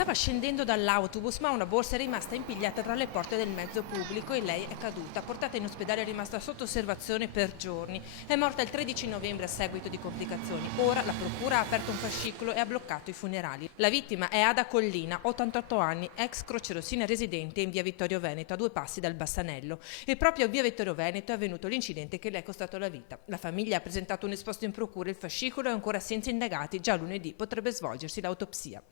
Stava scendendo dall'autobus, ma una borsa è rimasta impigliata tra le porte del mezzo pubblico e lei è caduta. Portata in ospedale, è rimasta sotto osservazione per giorni. È morta il 13 novembre a seguito di complicazioni. Ora la procura ha aperto un fascicolo e ha bloccato i funerali. La vittima è Ada Collina, 88 anni, ex crocerossina residente in via Vittorio Veneto, a 2 passi dal Bassanello. E proprio a via Vittorio Veneto è avvenuto l'incidente che le è costato la vita. La famiglia ha presentato un esposto in procura, il fascicolo è ancora senza indagati. Già lunedì potrebbe svolgersi l'autopsia.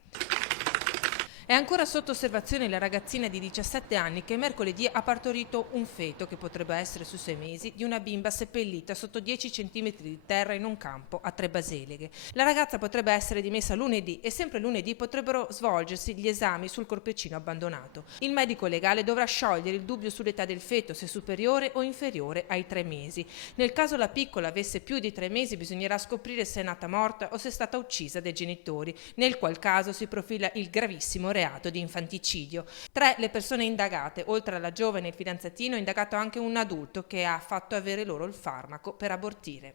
È ancora sotto osservazione la ragazzina di 17 anni che mercoledì ha partorito un feto, che potrebbe essere su 6 mesi, di una bimba seppellita sotto 10 cm di terra in un campo a Tre Baseleghe. La ragazza potrebbe essere dimessa lunedì e sempre lunedì potrebbero svolgersi gli esami sul corpicino abbandonato. Il medico legale dovrà sciogliere il dubbio sull'età del feto, se superiore o inferiore ai 3 mesi. Nel caso la piccola avesse più di 3 mesi bisognerà scoprire se è nata morta o se è stata uccisa dai genitori, nel qual caso si profila il gravissimo reato di infanticidio. 3 le persone indagate. Oltre alla giovane e il fidanzatino è indagato anche un adulto che ha fatto avere loro il farmaco per abortire.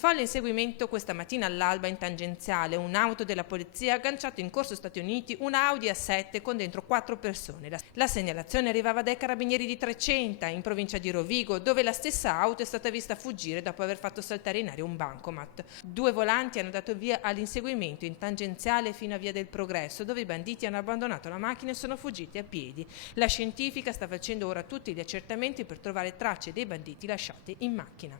Folle inseguimento questa mattina all'alba in tangenziale. Un'auto della polizia ha agganciato in corso Stati Uniti una Audi A7 con dentro 4 persone. La segnalazione arrivava dai carabinieri di Trecenta, in provincia di Rovigo, dove la stessa auto è stata vista fuggire dopo aver fatto saltare in aria un bancomat. 2 volanti hanno dato via all'inseguimento in tangenziale fino a via del Progresso, dove i banditi hanno abbandonato la macchina e sono fuggiti a piedi. La scientifica sta facendo ora tutti gli accertamenti per trovare tracce dei banditi lasciati in macchina.